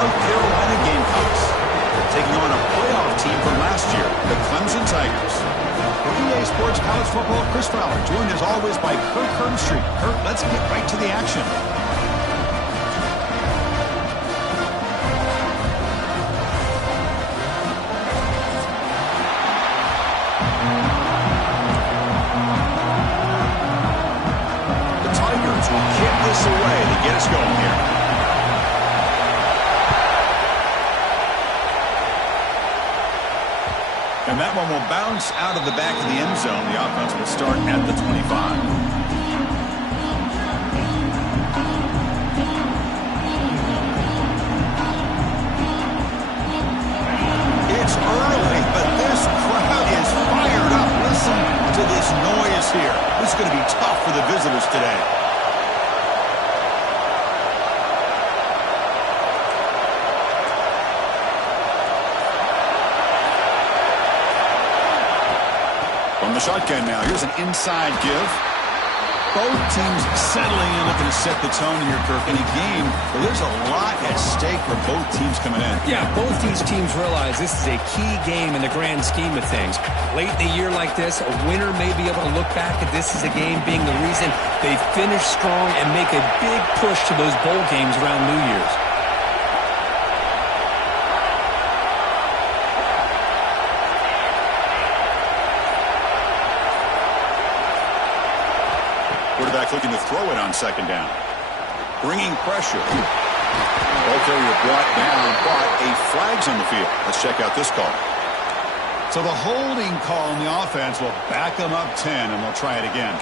South Carolina Gamecocks. They're taking on a playoff team from last year, the Clemson Tigers. For EA Sports College Football, Chris Fowler, joined as always by Kirk Herbstreit. Kirk, let's get right to the action. The Tigers will kick this away to get us going here. And that one will bounce out of the back of the end zone. The offense will start at the 25. It's early, but this crowd is fired up. Listen to this noise here. This is going to be tough for the visitors today. From the shotgun now, here's an inside give. Both teams settling in, looking to set the tone here, Kirk, in a game where there's a lot at stake for both teams coming in. Yeah, both these teams realize this is a key game in the grand scheme of things. Late in a year like this, a winner may be able to look back at this as a game being the reason they finish strong and make a big push to those bowl games around New Year's. Quarterback looking to throw it on second down. Bringing pressure. Ball carrier brought down, but a flag's on the field. Let's check out this call. So the holding call on the offense will back them up 10, and they'll try it again.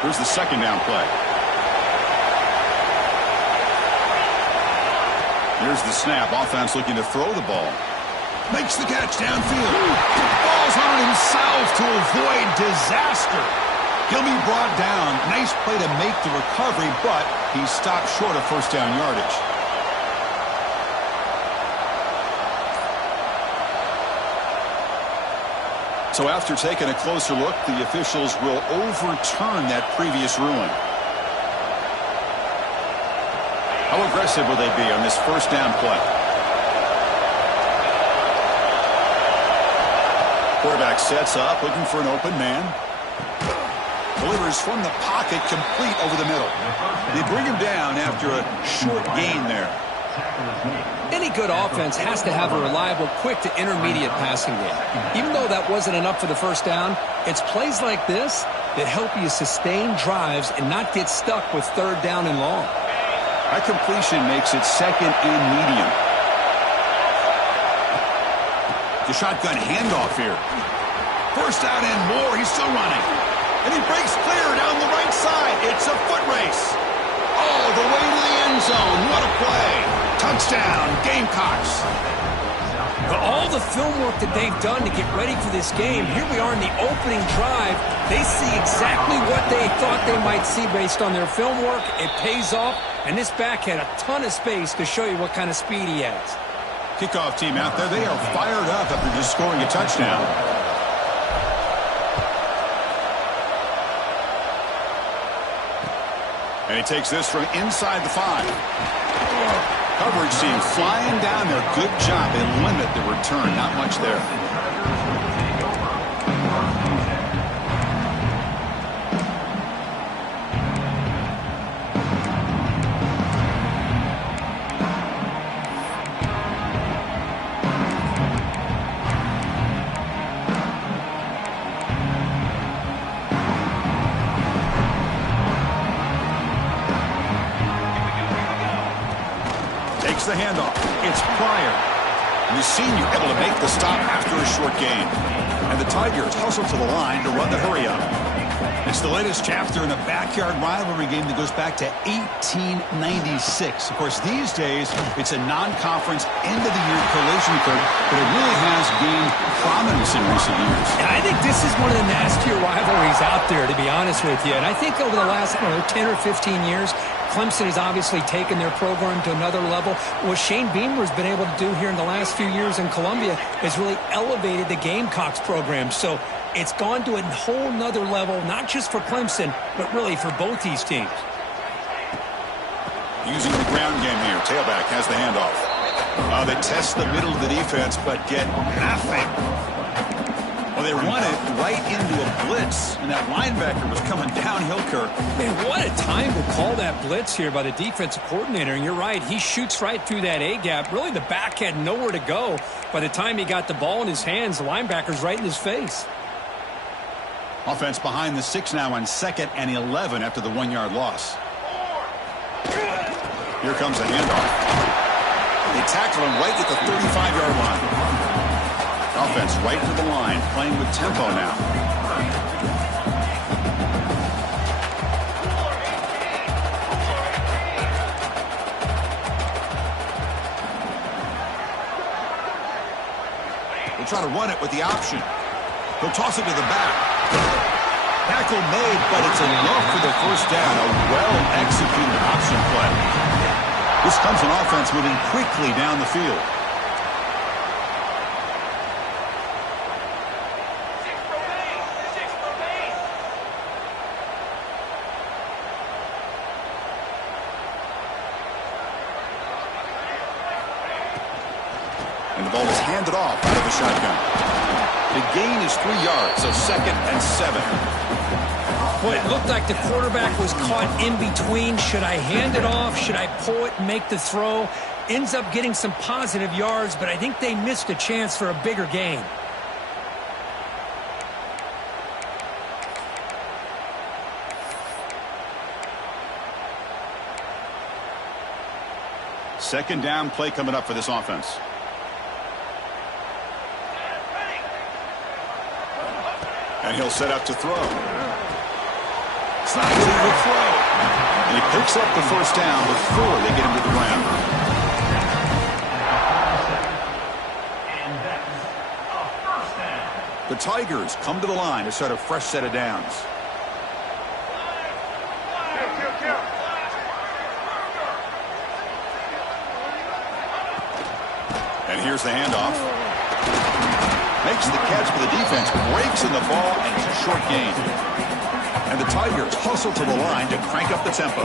Here's the second down play. Here's the snap. Offense looking to throw the ball. Makes the catch downfield. Falls on himself to avoid disaster. He'll be brought down. Nice play to make the recovery, but he stopped short of first down yardage. So after taking a closer look, the officials will overturn that previous ruling. How aggressive will they be on this first down play? Quarterback sets up, looking for an open man. Delivers from the pocket, complete over the middle. They bring him down after a short gain there. Any good offense has to have a reliable, quick to intermediate passing game. Even though that wasn't enough for the first down, it's plays like this that help you sustain drives and not get stuck with third down and long. That completion makes it second and medium. The shotgun handoff here. First out and more. He's still running. And he breaks clear down the right side. It's a foot race. All the way to the end zone. What a play. Touchdown, Gamecocks. For all the film work that they've done to get ready for this game, here we are in the opening drive. They see exactly what they thought they might see based on their film work. It pays off, and this back had a ton of space to show you what kind of speed he has. Kickoff team out there, they are fired up after just scoring a touchdown. And he takes this from inside the 5. Coverage team flying down there. Good job. They limit the return. Not much there. The handoff. It's Pryor. And the senior able to make the stop after a short gain. And the Tigers hustle to the line to run the hurry up. It's the latest chapter in a backyard rivalry game that goes back to 1896. Of course, these days, it's a non-conference end-of-the-year collision, Kurt, but it really has gained prominence in recent years. And I think this is one of the nastier rivalries out there, to be honest with you. And I think over the last 10 or 15 years, Clemson has obviously taken their program to another level. What Shane Beamer has been able to do here in the last few years in Columbia has really elevated the Gamecocks program. So it's gone to a whole nother level, not just for Clemson, but really for both these teams. Using the ground game here. Tailback has the handoff. They test the middle of the defense, but get nothing. Well, they run it right into a blitz, and that linebacker was coming downhill, Kirk. Man, what a time to call that blitz here by the defensive coordinator. And you're right, he shoots right through that A-gap. Really, the back had nowhere to go. By the time he got the ball in his hands, the linebacker's right in his face. Offense behind the 6 now on 2nd and 11 after the 1-yard loss. Here comes the handoff. They tackle him right at the 35-yard line. Offense right to the line, playing with tempo now. They'll try to run it with the option. They'll toss it to the back. Tackle made, but it's enough for the first down. A well-executed option play. This comes an offense moving quickly down the field. And the ball is handed off out of the shotgun. The gain is 3 yards, so 2nd and 7. Boy, it looked like the quarterback was caught in between. Should I hand it off? Should I pull it and make the throw? Ends up getting some positive yards, but I think they missed a chance for a bigger gain. Second down play coming up for this offense. And he'll set up to throw. Slides into the throw. And he picks up the first down before they get him to the ground. The Tigers come to the line to start a fresh set of downs. And here's the handoff. Makes the catch for the defense, breaks in the ball, and it's a short gain. And the Tigers hustle to the line to crank up the tempo.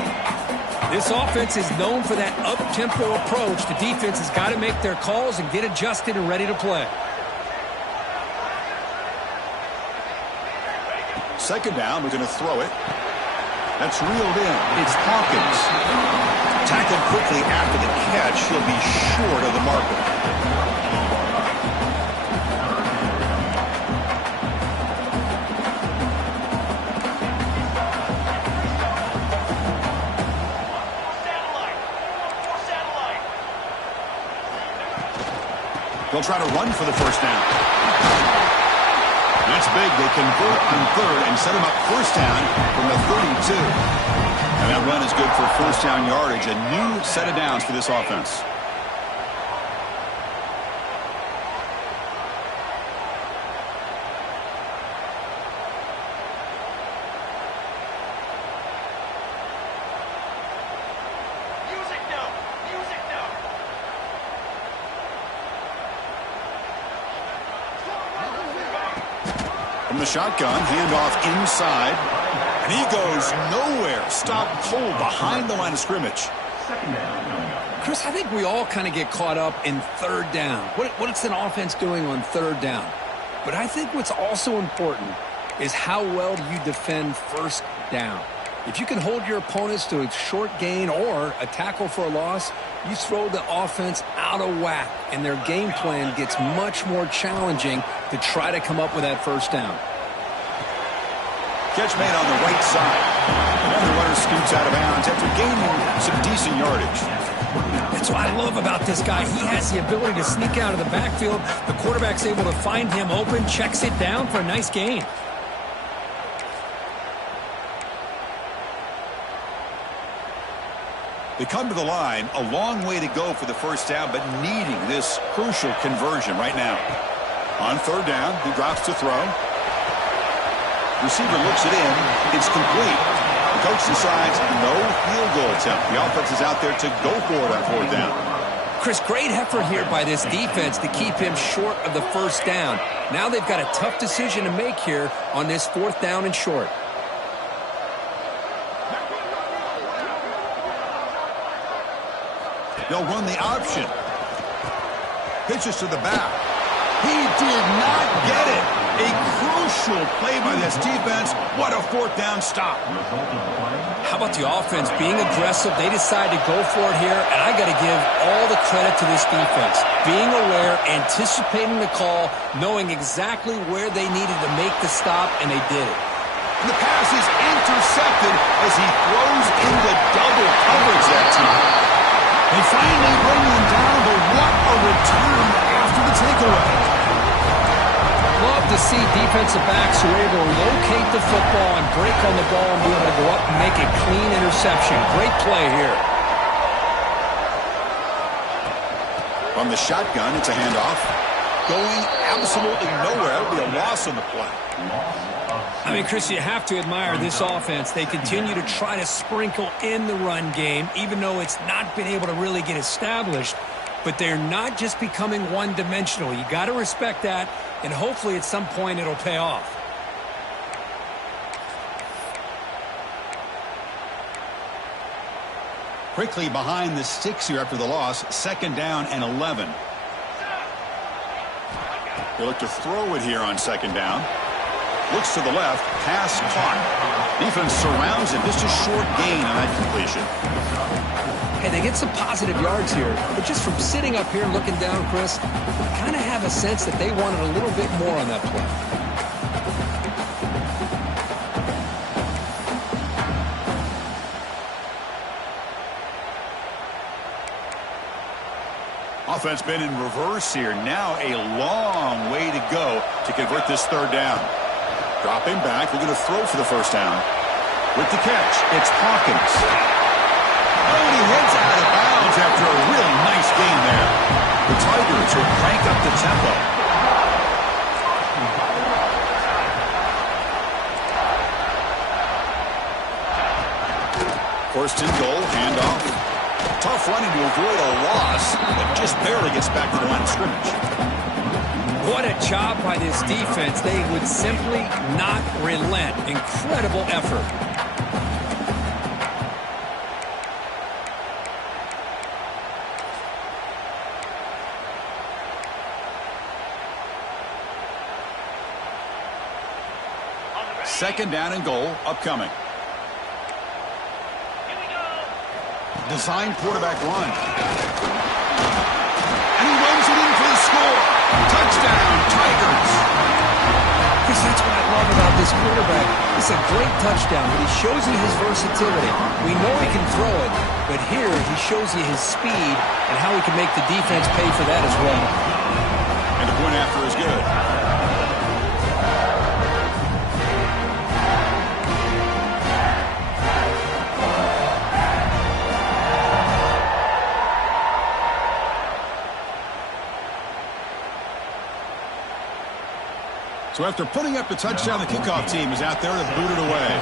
This offense is known for that up-tempo approach. The defense has got to make their calls and get adjusted and ready to play. Second down, we're going to throw it. That's reeled in. It's Hawkins. Tackled quickly after the catch. He'll be short of the marker. They'll try to run for the first down. That's big. They convert on 3rd and set him up first down from the 32. And that run is good for first down yardage. A new set of downs for this offense. From the shotgun, handoff inside, and he goes nowhere. Stop cold behind the line of scrimmage. Chris, I think we all kind of get caught up in 3rd down. What's an offense doing on 3rd down? But I think what's also important is how well do you defend 1st down. If you can hold your opponents to a short gain or a tackle for a loss, you throw the offense out of whack, and their game plan gets much more challenging to try to come up with that first down. Catch made on the right side. And the runner scoots out of bounds after gaining some decent yardage. That's what I love about this guy. He has the ability to sneak out of the backfield. The quarterback's able to find him open, checks it down for a nice gain. They come to the line, a long way to go for the first down, but needing this crucial conversion right now. On third down, he drops to throw. Receiver looks it in. It's complete. The coach decides no field goal attempt. The offense is out there to go for it on fourth down. Chris, great effort here by this defense to keep him short of the first down. Now they've got a tough decision to make here on this fourth down and short. They'll run the option. Pitches to the back. He did not get it. A crucial play by this defense. What a fourth down stop. How about the offense being aggressive? They decide to go for it here, and I got to give all the credit to this defense. Being aware, anticipating the call, knowing exactly where they needed to make the stop, and they did it. And the pass is intercepted as he throws into double coverage that time. They finally bring him down, but what a return after the takeaway. Love to see defensive backs who are able to locate the football and break on the ball and be able to go up and make a clean interception. Great play here. From the shotgun, it's a handoff. Going absolutely nowhere. It'll be a loss on the play. I mean, Chris, you have to admire this offense. They continue to try to sprinkle in the run game, even though it's not been able to really get established. But they're not just becoming one-dimensional. You got to respect that, and hopefully at some point it'll pay off. Quickly behind the sticks here after the loss. Second down and 11. They look to throw it here on second down. Looks to the left. Pass caught. Defense surrounds him. Just a short gain on that completion. Hey, they get some positive yards here, but just from sitting up here and looking down, Chris, I kind of have a sense that they wanted a little bit more on that play. Offense been in reverse here. Now a long way to go to convert this third down. Dropping back. They're going to throw for the first down. With the catch, it's Hawkins. Oh, and he heads out of bounds after a really nice gain there. The Tigers will crank up the tempo. First and goal, handoff. Tough running to avoid a loss, but just barely gets back to the line of scrimmage. What a job by this defense. They would simply not relent. Incredible effort. Second down and goal upcoming. Designed quarterback run. And he runs it in for the score. Touchdown, Tigers. Chris, that's what I love about this quarterback. It's a great touchdown, but he shows you his versatility. We know he can throw it, but here he shows you his speed and how he can make the defense pay for that as well. And the point after is good. So after putting up the touchdown, the kickoff team is out there to boot it away.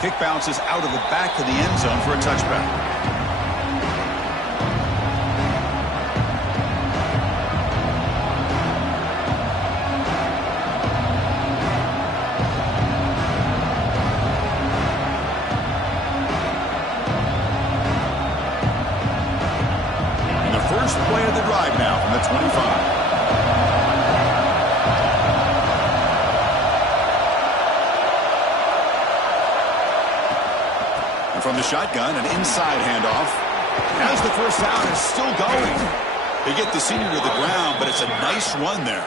Kick bounces out of the back of the end zone for a touchback. First play of the drive now from the 25. And from the shotgun, an inside handoff. As the first down is still going. They get the senior to the ground, but it's a nice run there.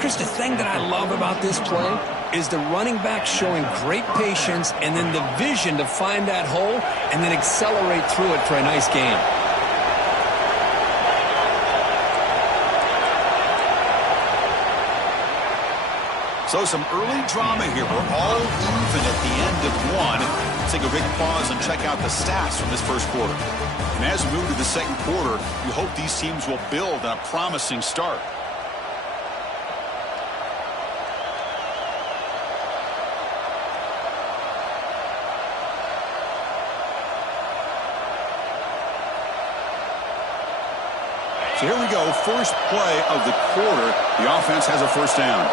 Chris, the thing that I love about this play is the running back showing great patience and then the vision to find that hole and then accelerate through it for a nice gain. So some early drama here. We're all even at the end of one. Let's take a big pause and check out the stats from this first quarter. And as we move to the second quarter, we hope these teams will build on a promising start. So here we go, first play of the quarter. The offense has a first down.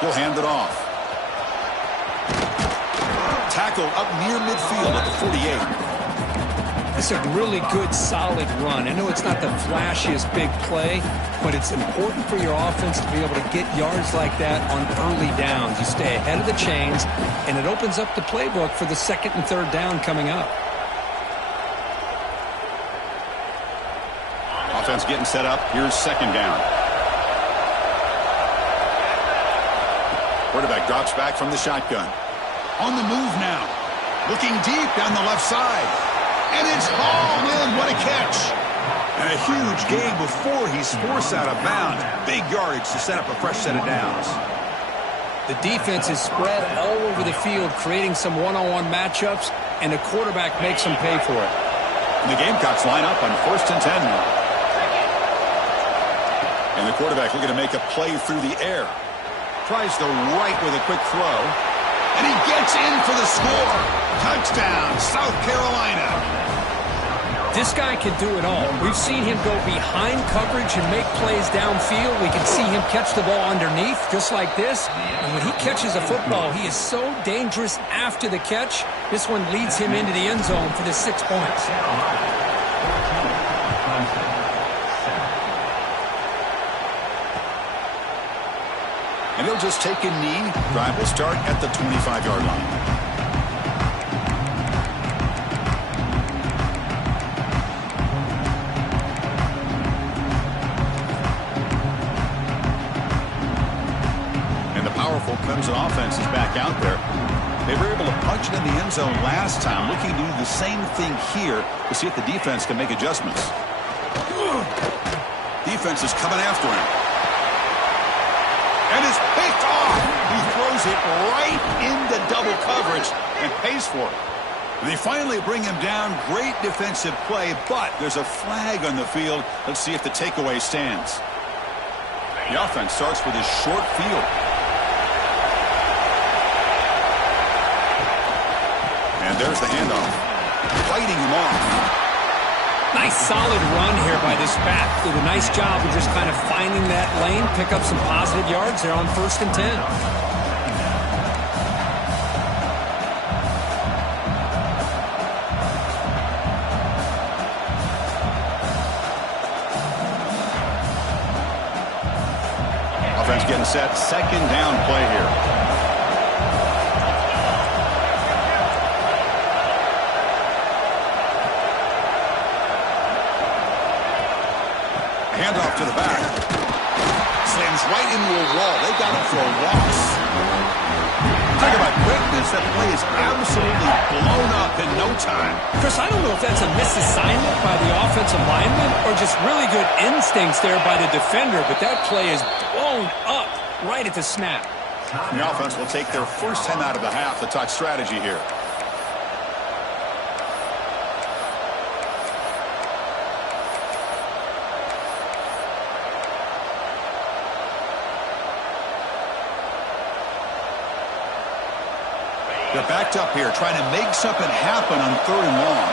He'll hand it off. Tackled up near midfield at the 48. It's a really good, solid run. I know it's not the flashiest big play, but it's important for your offense to be able to get yards like that on early downs. You stay ahead of the chains, and it opens up the playbook for the second and third down coming up. Offense getting set up. Here's second down. Quarterback drops back from the shotgun. On the move now. Looking deep down the left side. And it's hauled in. What a catch. And a huge gain before he's forced out of bounds. Big yardage to set up a fresh set of downs. The defense is spread all over the field, creating some one-on-one matchups, and the quarterback makes them pay for it. And the Gamecocks line up on 1st and 10 now. And the quarterback looking to make a play through the air. Tries the right with a quick throw. And he gets in for the score. Touchdown, South Carolina. This guy can do it all. We've seen him go behind coverage and make plays downfield. We can see him catch the ball underneath, just like this. And when he catches a football, he is so dangerous after the catch. This one leads him into the end zone for the 6 points. And he'll just take a knee. Drive will start at the 25-yard line. And the powerful Clemson offense is back out there. They were able to punch it in the end zone last time, looking to do the same thing here to see if the defense can make adjustments. Defense is coming after him. And it's picked off. He throws it right into double coverage and pays for it. They finally bring him down. Great defensive play, but there's a flag on the field. Let's see if the takeaway stands. The offense starts with a short field. And there's the handoff. Fighting him off. Nice solid run here by this back. Did a nice job of just kind of finding that lane, pick up some positive yards there on 1st and 10. Offense getting set. Second down play here. Handoff to the back. Slams right into a wall. They got him for a loss. Talk about quickness. That play is absolutely blown up in no time. Chris, I don't know if that's a misassignment by the offensive lineman or just really good instincts there by the defender, but that play is blown up right at the snap. The offense will take their first 10 out of the half to talk strategy here. They're backed up here, trying to make something happen on 3rd and long.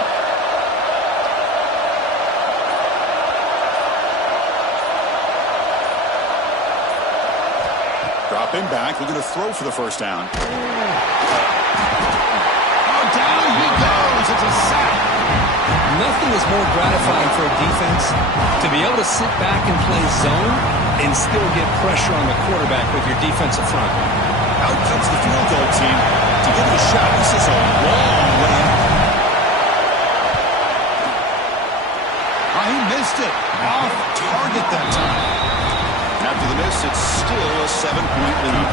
Dropping back, looking to throw for the first down. Oh, down he goes. It's a sack. Nothing is more gratifying for a defense to be able to sit back and play zone and still get pressure on the quarterback with your defensive front. Out comes the field goal team to give it a shot. This is a long way out. Oh, he missed it. Off target that time. After the miss, it's still a 7-point lead.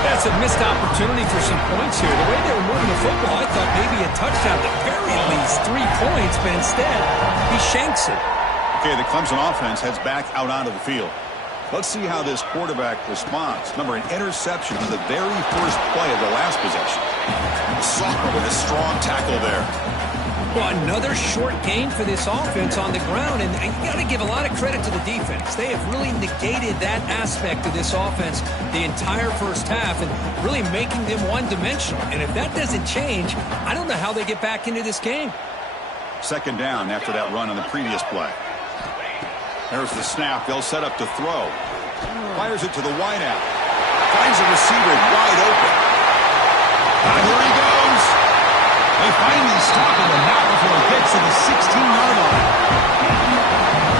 That's a missed opportunity for some points here. The way they were moving the football, I thought maybe a touchdown, at the very least 3 points, but instead, he shanks it. Okay, the Clemson offense heads back out onto the field. Let's see how this quarterback responds. Remember, an interception on the very first play of the last possession. Socker with a strong tackle there. Well, another short gain for this offense on the ground, and you got to give a lot of credit to the defense. They have really negated that aspect of this offense the entire first half and really making them one-dimensional. And if that doesn't change, I don't know how they get back into this game. Second down after that run on the previous play. There's the snap. They'll set up to throw. Fires it to the wideout. Finds a receiver wide open. Here he goes. They finally stop him, and not before he gets to the 16-yard line.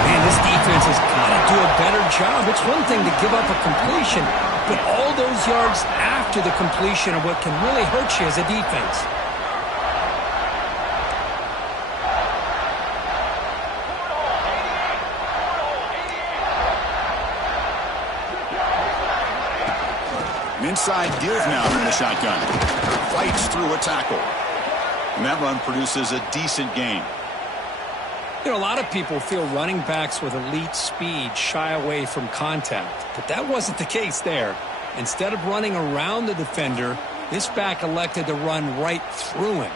Man, this defense has got to do a better job. It's one thing to give up a completion, but all those yards after the completion are what can really hurt you as a defense. An inside give now from the shotgun. Fights through a tackle. And that run produces a decent gain. You know, a lot of people feel running backs with elite speed shy away from contact, but that wasn't the case there. Instead of running around the defender, this back elected to run right through him.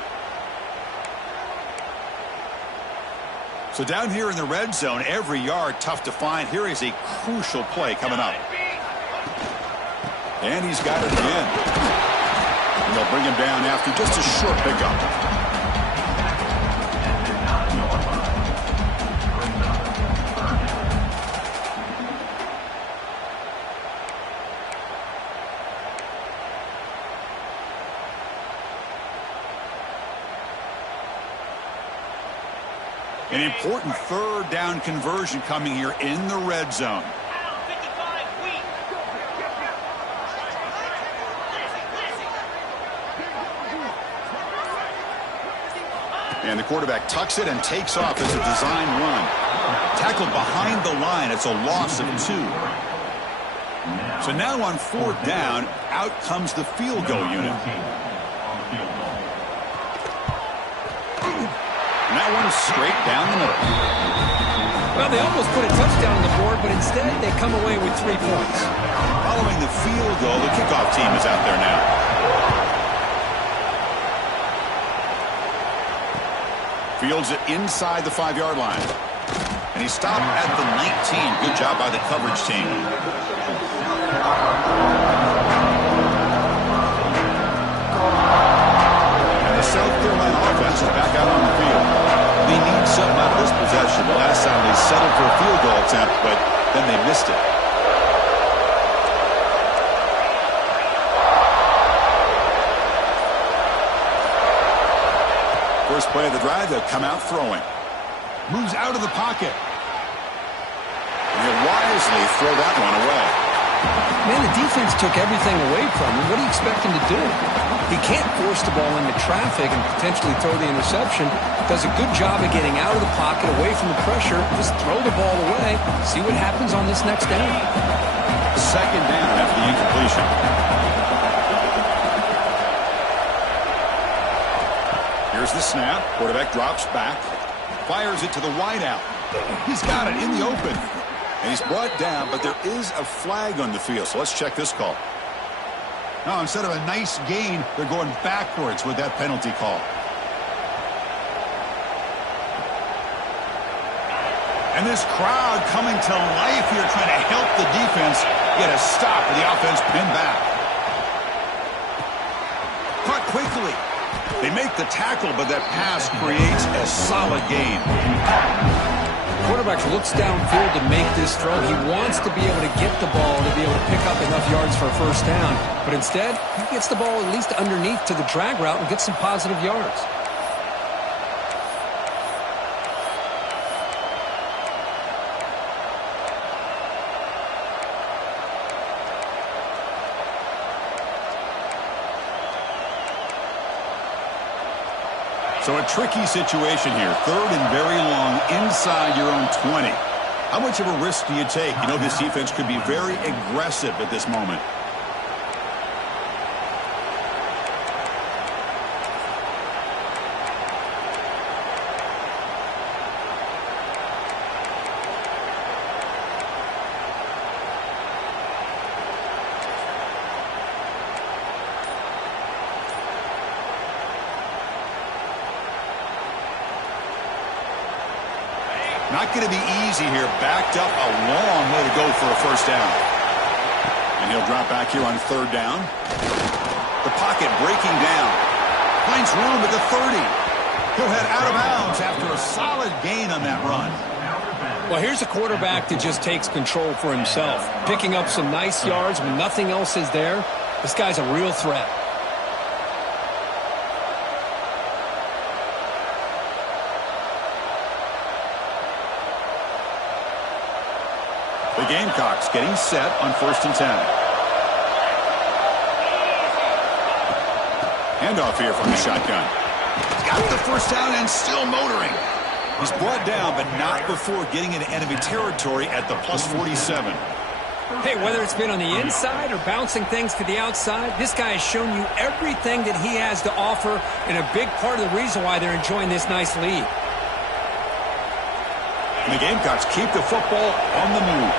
So down here in the red zone, every yard tough to find. Here is a crucial play coming up. And he's got it again. And they'll bring him down after just a short pickup. An important third down conversion coming here in the red zone. And the quarterback tucks it and takes off as a design run. Tackled behind the line. It's a loss of 2. So now on 4th down, out comes the field goal unit. And that one's straight down the middle. Well, they almost put a touchdown on the board, but instead they come away with 3 points. Following the field goal, the kickoff team is out there now. Fields it inside the 5-yard line. And he stopped at the 19. Good job by the coverage team. And the South Carolina offense is back out on the field. They need something out of this possession. The last time they settled for a field goal attempt, but then they missed it. First play of the drive, they'll come out throwing. Moves out of the pocket. And he'll wisely throw that one away. Man, the defense took everything away from him. What do you expect him to do? He can't force the ball into traffic and potentially throw the interception. Does a good job of getting out of the pocket, away from the pressure. Just throw the ball away. See what happens on this next down. Second down after the incompletion. Here's the snap. Quarterback drops back. Fires it to the wideout. He's got it in the open. And he's brought down, but there is a flag on the field. So let's check this call. Now, instead of a nice gain, they're going backwards with that penalty call. And this crowd coming to life here, trying to help the defense get a stop with the offense pinned back. Caught quickly. They make the tackle, but that pass creates a solid gain. Quarterback looks downfield to make this throw. He wants to be able to get the ball to be able to pick up enough yards for a first down. But instead, he gets the ball at least underneath to the drag route and gets some positive yards. So a tricky situation here. Third and very long inside your own 20. How much of a risk do you take? You know, this defense could be very aggressive at this moment. Not going to be easy here. Backed up a long way to go for a first down. And he'll drop back here on third down. The pocket breaking down. Finds room at the 30. He'll head out of bounds after a solid gain on that run. Well, here's a quarterback that just takes control for himself. Picking up some nice yards when nothing else is there. This guy's a real threat. The Gamecocks getting set on 1st and 10. Handoff here from the shotgun. He's got the first down and still motoring. He's brought down, but not before getting into enemy territory at the plus 47. Hey, whether it's been on the inside or bouncing things to the outside, this guy has shown you everything that he has to offer, and a big part of the reason why they're enjoying this nice lead. And the Gamecocks keep the football on the move.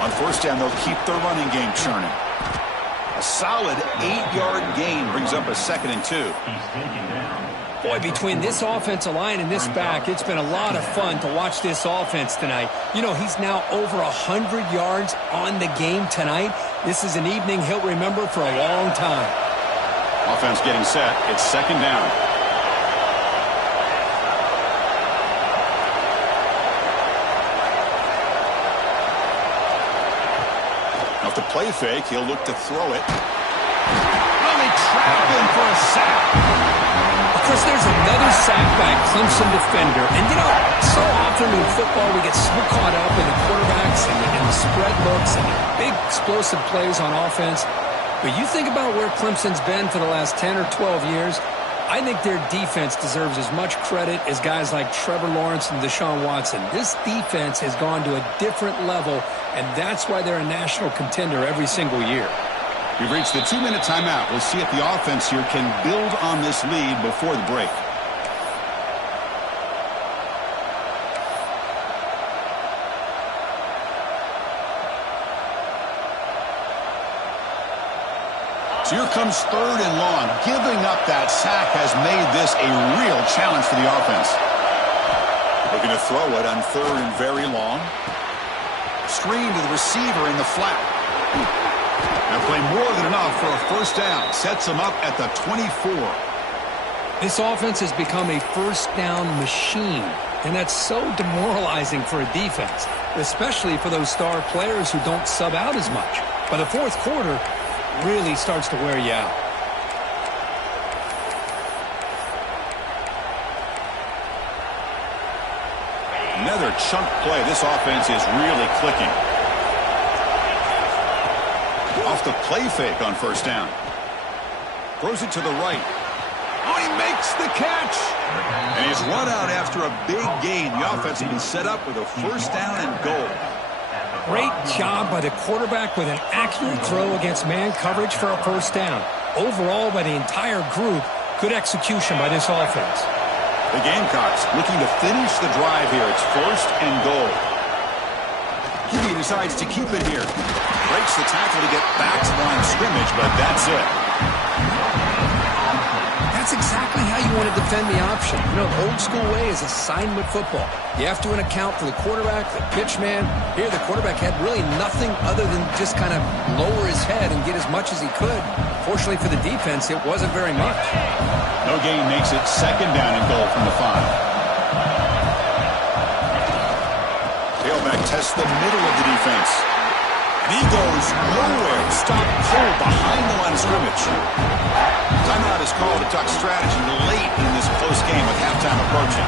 On first down, they'll keep their running game churning. A solid 8-yard gain brings up a 2nd and 2. Boy, between this offensive line and this back, it's been a lot of fun to watch this offense tonight. You know, he's now over 100 yards on the game tonight. This is an evening he'll remember for a long time. Offense getting set. It's 2nd down. Off the play fake, he'll look to throw it. Oh, they trap him for a sack. Of course, there's another sack by a Clemson defender. And, you know, so often in football we get so caught up in the quarterbacks and the spread looks and the big explosive plays on offense. But you think about where Clemson's been for the last 10 or 12 years, I think their defense deserves as much credit as guys like Trevor Lawrence and Deshaun Watson. This defense has gone to a different level, and that's why they're a national contender every single year. We've reached the 2-minute timeout. We'll see if the offense here can build on this lead before the break. So here comes 3rd and long. Giving up that sack has made this a real challenge for the offense. Looking to throw it on 3rd and very long. Screen to the receiver in the flat. Now play more than enough for a first down. Sets him up at the 24. This offense has become a first down machine, and that's so demoralizing for a defense, especially for those star players who don't sub out as much. By the 4th quarter, really starts to wear you out. Another chunk play. This offense is really clicking. Off the play fake on first down. Throws it to the right. Oh, he makes the catch. And he's run out after a big gain. The offense has been set up with a first down and goal. Great job by the quarterback with an accurate throw against man coverage for a first down. Overall, by the entire group, good execution by this offense. The Gamecocks looking to finish the drive here. It's 1st and goal. He decides to keep it here. Breaks the tackle to get back to the line of scrimmage, but that's it. That's exactly how you want to defend the option. You know, the old school way is assignment football. You have to account for the quarterback, the pitch man. Here, the quarterback had really nothing other than just kind of lower his head and get as much as he could. Fortunately for the defense, it wasn't very much. No gain makes it 2nd down and goal from the 5. Tailback tests the middle of the defense. And he goes nowhere. Stop cold behind the line of scrimmage. Timeout is called to talk strategy late in this close game with halftime approaching.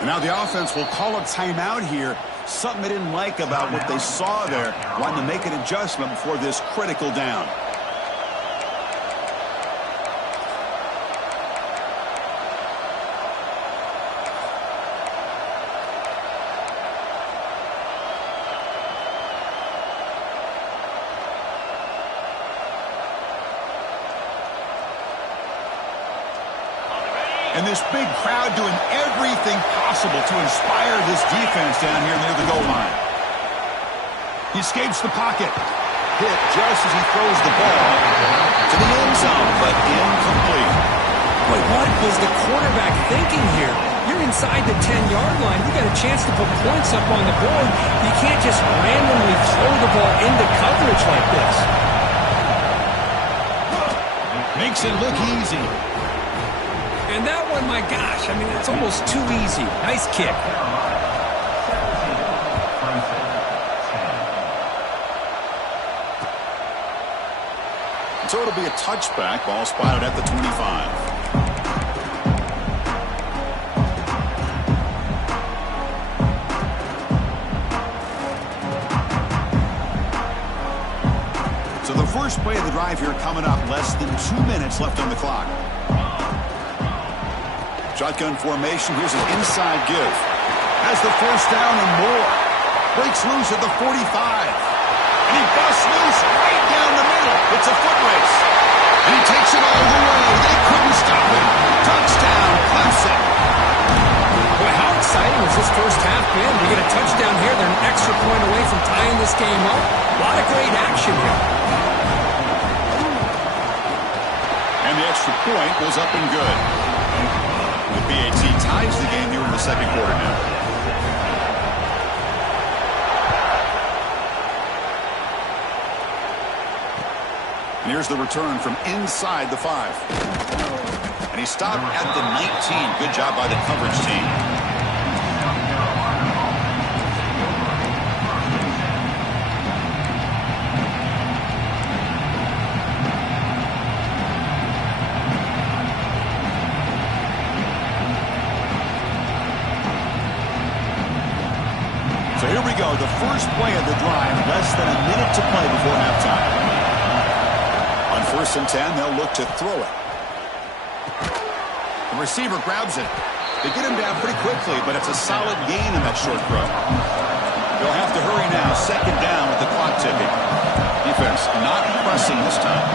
And now the offense will call a timeout here. Something they didn't like about what they saw there. Wanting to make an adjustment before this critical down. And this big crowd doing everything possible to inspire this defense down here near the goal line. He escapes the pocket. Hit just as he throws the ball to the end zone, but incomplete. Boy, what was the quarterback thinking here? You're inside the 10-yard line. You got a chance to put points up on the board. You can't just randomly throw the ball into coverage like this. Makes it look easy. And that one, my gosh, I mean, it's almost too easy. Nice kick. So it'll be a touchback. Ball spotted at the 25. So the first play of the drive here coming up. Less than 2 minutes left on the clock. Shotgun formation. Here's an inside give. Has the first down and more. Breaks loose at the 45. And he busts loose right down the middle. It's a foot race. And he takes it all the way. They couldn't stop him. Touchdown, Clemson. Boy, how exciting has this first half been? We get a touchdown here. They're an extra point away from tying this game up. A lot of great action here. And the extra point goes up and good. The BAT ties the game here in the second quarter now. And here's the return from inside the 5. And he stopped at the 19. Good job by the coverage team. So here we go, the first play of the drive, less than a minute to play before halftime. On 1st and 10, they'll look to throw it. The receiver grabs it. They get him down pretty quickly, but it's a solid gain in that short throw. They'll have to hurry now, 2nd down with the clock ticking. Defense not pressing this time.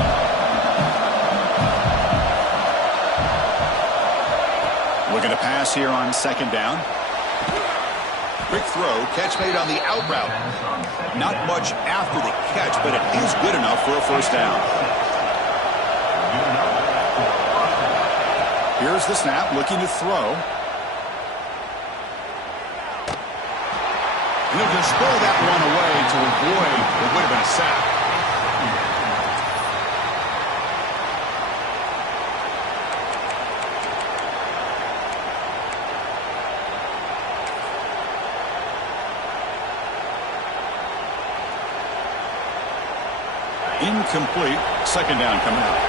Looking to pass here on 2nd down. Quick throw, catch made on the out route. Not much after the catch, but it is good enough for a first down. Here's the snap, looking to throw. And he'll just throw that one away to avoid what would have been a sack. Incomplete. 2nd down coming out.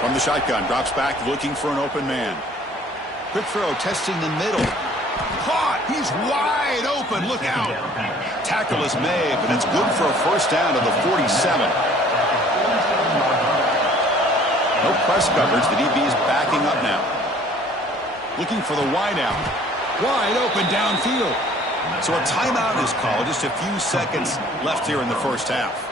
From the shotgun, drops back, looking for an open man. Quick throw, testing the middle. Caught! He's wide open. Look out. Tackle is made, but it's good for a first down to the 47. No press coverage. The DB's backing up now. Looking for the wide out. Wide open downfield. So a timeout is called. Just a few seconds left here in the first half.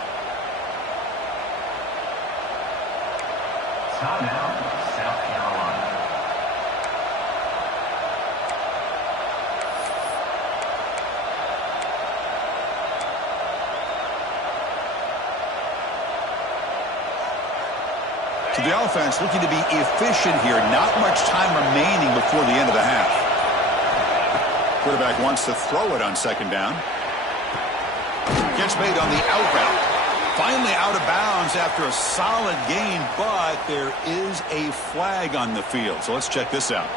Timeout, South Carolina. So the offense looking to be efficient here. Not much time remaining before the end of the half. Quarterback wants to throw it on 2nd down. Gets made on the out route. Finally out of bounds after a solid gain, but there is a flag on the field. So let's check this out.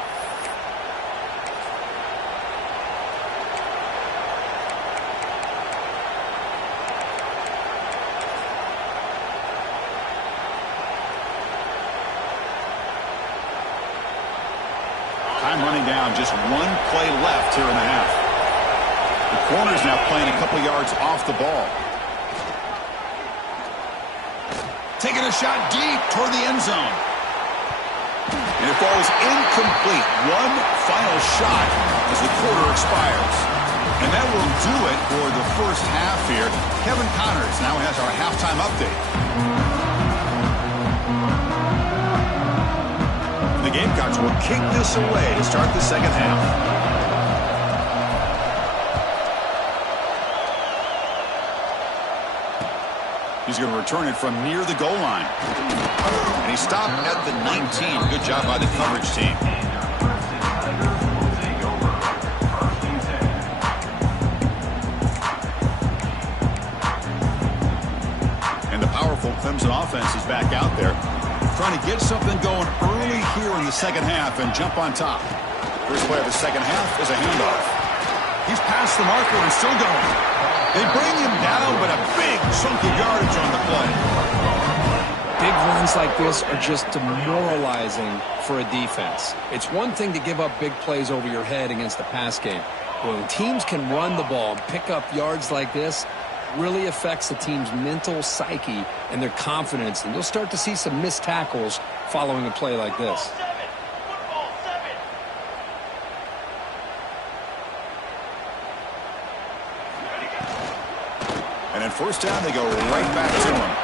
Time running down, just one play left here in the half. The corner's now playing a couple yards off the ball. Taking a shot deep toward the end zone. And it falls incomplete. One final shot as the quarter expires. And that will do it for the first half here. Kevin Connors now has our halftime update. the Gamecocks will kick this away to start the second half. He's going to return it from near the goal line. And he stopped at the 19. Good job by the coverage team. And the powerful Clemson offense is back out there, trying to get something going early here in the second half and jump on top. First play of the second half is a handoff. He's past the marker and still going. They bring him down, but a big chunk of yardage on the play. Big runs like this are just demoralizing for a defense. It's one thing to give up big plays over your head against the pass game. But when teams can run the ball and pick up yards like this, really affects the team's mental psyche and their confidence. And you'll start to see some missed tackles following a play like this. And at first down, they go right back to him.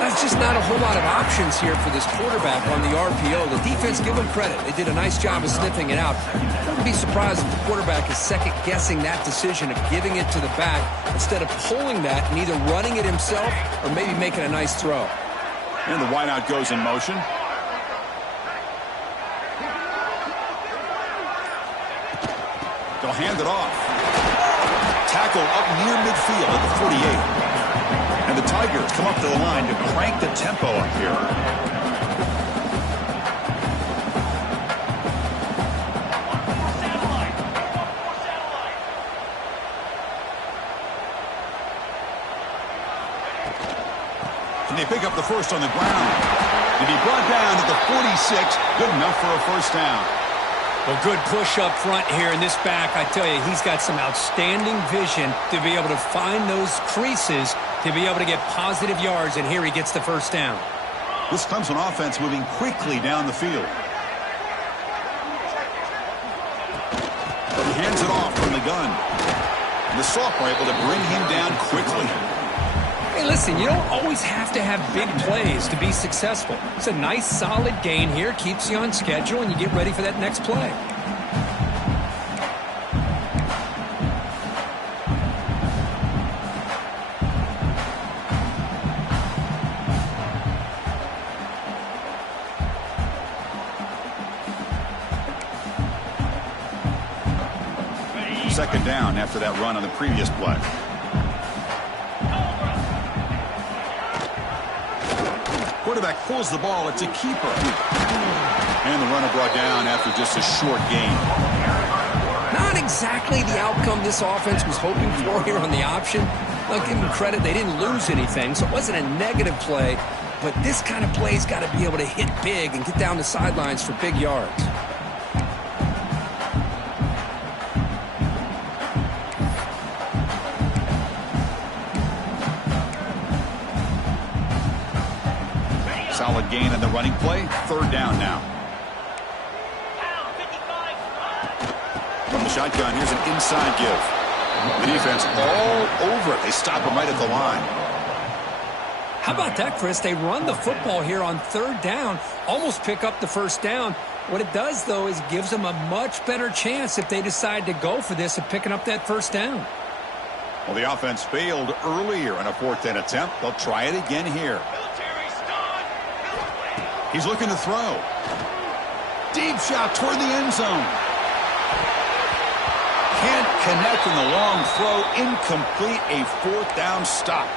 That's just not a whole lot of options here for this quarterback on the RPO. The defense, give them credit. They did a nice job of sniffing it out. I wouldn't be surprised if the quarterback is second-guessing that decision of giving it to the back instead of pulling that and either running it himself or maybe making a nice throw. And the wideout goes in motion. They'll hand it off. Tackle up near midfield at the 48. And the Tigers come up to the line to crank the tempo up here. And they pick up the first on the ground. To be brought down at the 46, good enough for a first down. Well, good push up front here in this back. I tell you, he's got some outstanding vision to be able to find those creases to be able to get positive yards, and here he gets the first down. This Clemson offense moving quickly down the field. He hands it off from the gun. And the sophomore able to bring him down quickly. Hey, listen, you don't always have to have big plays to be successful. It's a nice, solid gain here, keeps you on schedule, and you get ready for that next play. Second down after that run on the previous play. Quarterback pulls the ball. It's a keeper. And the runner brought down after just a short gain. Not exactly the outcome this offense was hoping for here on the option. I'll give them credit. They didn't lose anything, so it wasn't a negative play. But this kind of play's got to be able to hit big and get down the sidelines for big yards. Solid gain on the running play. Third down now. From the shotgun, here's an inside give. The defense all over it. They stop him right at the line. How about that, Chris? They run the football here on third down, almost pick up the first down. What it does, though, is gives them a much better chance if they decide to go for this of picking up that first down. Well, the offense failed earlier in a fourth down attempt. They'll try it again here. He's looking to throw. Deep shot toward the end zone. Can't connect in the long throw. Incomplete. A fourth down stop.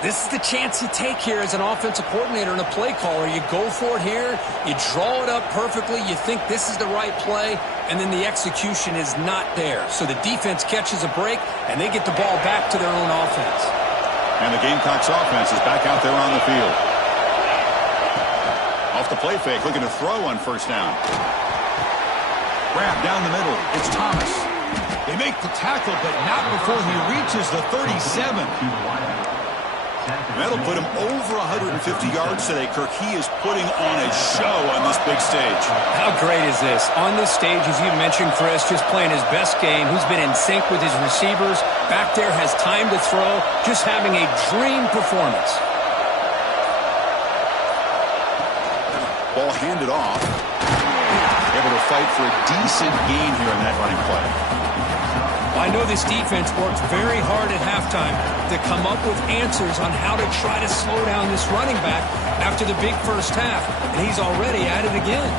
This is the chance you take here as an offensive coordinator and a play caller. You go for it here. You draw it up perfectly. You think this is the right play, and then the execution is not there. So the defense catches a break, and they get the ball back to their own offense. And the Gamecocks offense is back out there on the field. Off the play fake, looking to throw on first down. Grab down the middle. It's Thomas. They make the tackle, but not before he reaches the 37. That'll put him over 150 yards today, Kirk. He is putting on a show on this big stage. How great is this? On this stage, as you mentioned, Chris, just playing his best game. He's been in sync with his receivers. Back there, has time to throw. Just having a dream performance. Ball handed off. will fight for a decent gain here in that running play. I know this defense worked very hard at halftime to come up with answers on how to try to slow down this running back after the big first half, and he's already at it again.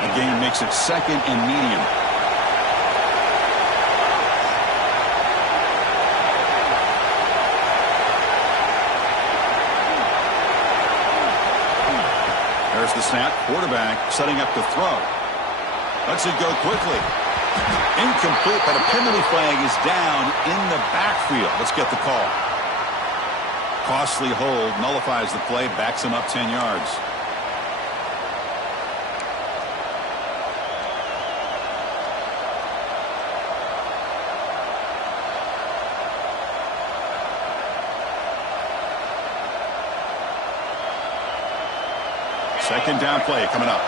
The gain makes it 2nd and medium. There's the snap. Quarterback setting up to throw. Lets it go quickly. Incomplete, but a penalty flag is down in the backfield. Let's get the call. Costly hold, nullifies the play, backs him up 10 yards. Second down play coming up.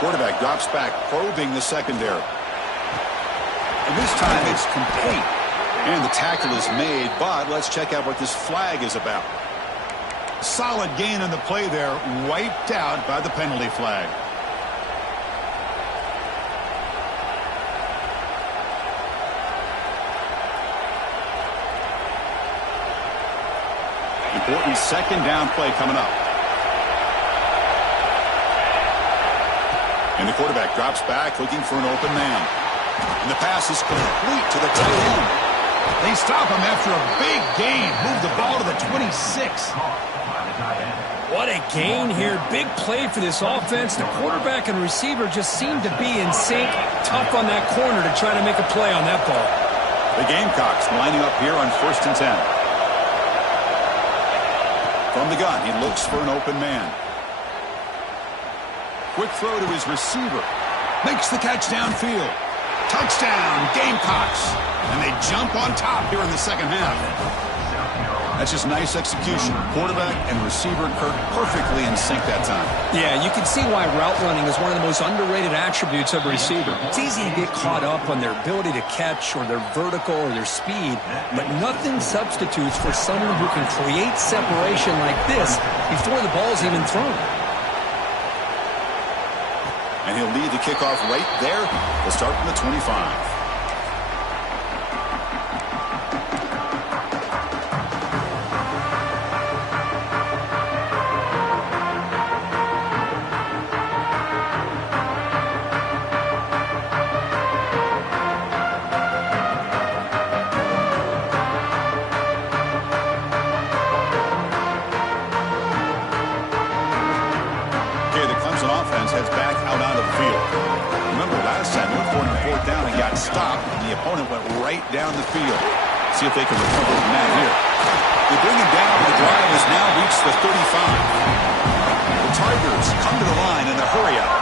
Quarterback drops back, probing the secondary. And this time it's complete. And the tackle is made, but let's check out what this flag is about. Solid gain on the play there, wiped out by the penalty flag. Important second down play coming up. And the quarterback drops back looking for an open man. And the pass is complete to the tight end. They stop him after a big gain. Move the ball to the 26. What a gain here. Big play for this offense. The quarterback and receiver just seem to be in sync. Tough on that corner to try to make a play on that ball. The Gamecocks lining up here on 1st and 10. From the gun, he looks for an open man. Quick throw to his receiver. Makes the catch downfield. Touchdown, Gamecocks. And they jump on top here in the second half. That's just nice execution. Quarterback and receiver Kirk perfectly in sync that time. Yeah, you can see why route running is one of the most underrated attributes of a receiver. It's easy to get caught up on their ability to catch or their vertical or their speed, but nothing substitutes for someone who can create separation like this before the ball's even thrown. And he'll lead the kickoff right there. We'll start from the 25. Heads back out onto the field. Remember last time they went for it on 4th down and got stopped, and the opponent went right down the field. See if they can recover from that here. They bring him down. The drive has now reached the 35. The Tigers come to the line in a hurry up.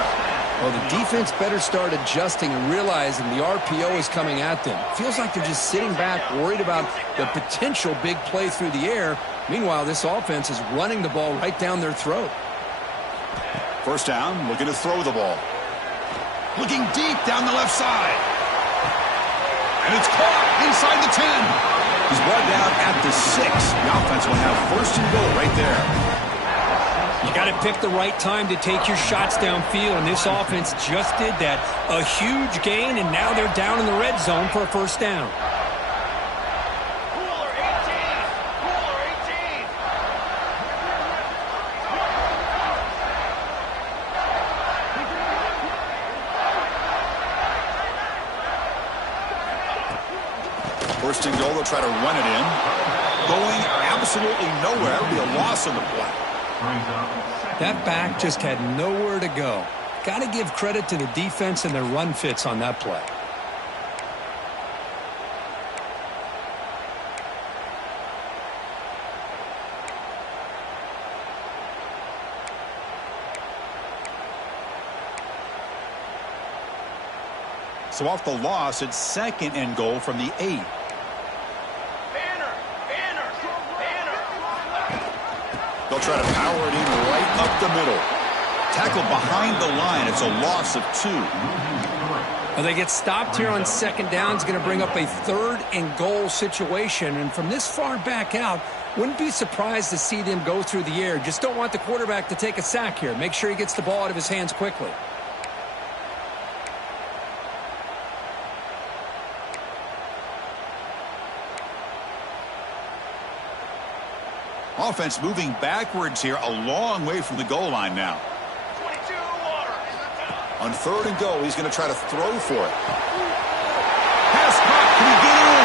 Well, the defense better start adjusting and realizing the RPO is coming at them. Feels like they're just sitting back, worried about the potential big play through the air. Meanwhile, this offense is running the ball right down their throat. First down, looking to throw the ball. Looking deep down the left side. And it's caught inside the 10. He's brought down at the 6. The offense will have 1st and goal right there. You got to pick the right time to take your shots downfield, and this offense just did that. A huge gain, and now they're down in the red zone for a 1st down. First and goal, they'll try to run it in. Going absolutely nowhere. It'll be a loss on the play. That back just had nowhere to go. Got to give credit to the defense and their run fits on that play. So off the loss, it's 2nd and goal from the 8. They'll try to power it in right up the middle. Tackled behind the line. It's a loss of 2. Well, they get stopped here on second down. It's going to bring up a 3rd and goal situation. And from this far back out, wouldn't be surprised to see them go through the air. Just don't want the quarterback to take a sack here. Make sure he gets the ball out of his hands quickly. Offense moving backwards here, a long way from the goal line now. 22 water is the time. On 3rd and goal, he's going to try to throw for it. Pass caught. Can he get in?